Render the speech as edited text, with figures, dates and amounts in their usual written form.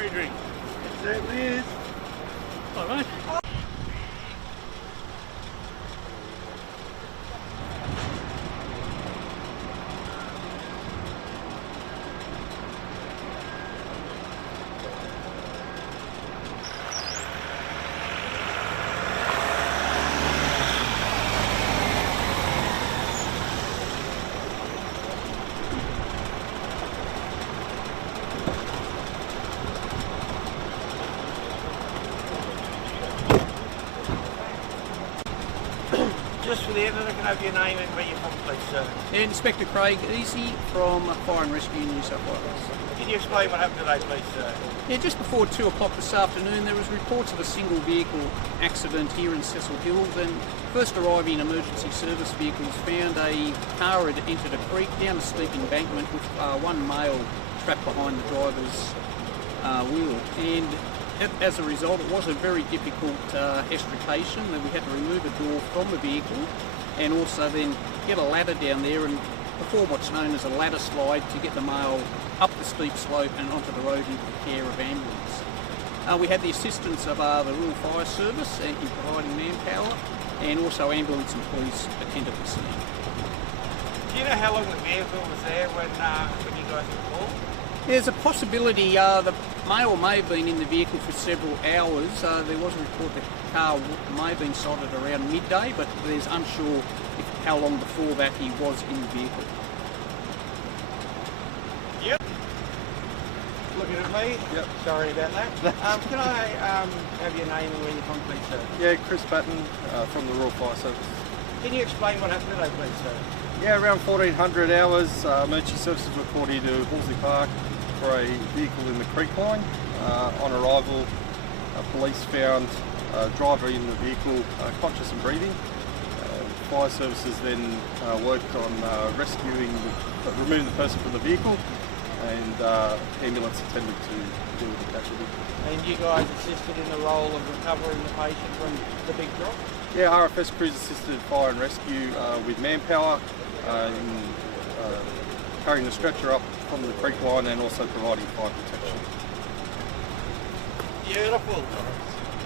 cherry drink. It certainly is. All right. Just for the editor, can I have your name and where you're from, please, sir? Inspector Craig Easy from Fire and Rescue New South Wales. Can you explain what happened today, please, sir? Yeah, just before 2 o'clock this afternoon there was reports of a single vehicle accident here in Cecil Hills, and first arriving emergency service vehicles found a car had entered a creek down a steep embankment with one male trapped behind the driver's wheel, and as a result it was a very difficult extrication. That we had to remove a door from the vehicle and also then get a ladder down there and perform what's known as a ladder slide to get the male up the steep slope and onto the road into the care of ambulance. We had the assistance of the Rural Fire Service in providing manpower, and also ambulance and police attended the scene. Do you know how long the vehicle was there when you guys were called? There's a possibility the male may have been in the vehicle for several hours. There was a report that the car may have been sighted around midday, but there's unsure how long before that he was in the vehicle. Yep. Looking at me? Yep. Sorry about that. Can I have your name and where you're from, please, sir? Yeah, Chris Batten from the Rural Fire Service. Can you explain what happened today, please, sir? Yeah, around 1400 hours, emergency services were called into Horsley Park for a vehicle in the creek line. On arrival, police found a driver in the vehicle conscious and breathing. Fire services then worked on removing the person from the vehicle, and ambulance attended to deal with the casualty. And you guys assisted in the role of recovering the patient from the big drop? Yeah, RFS crews assisted fire and rescue with manpower in carrying the stretcher up from the creek line and also providing fire protection. Beautiful.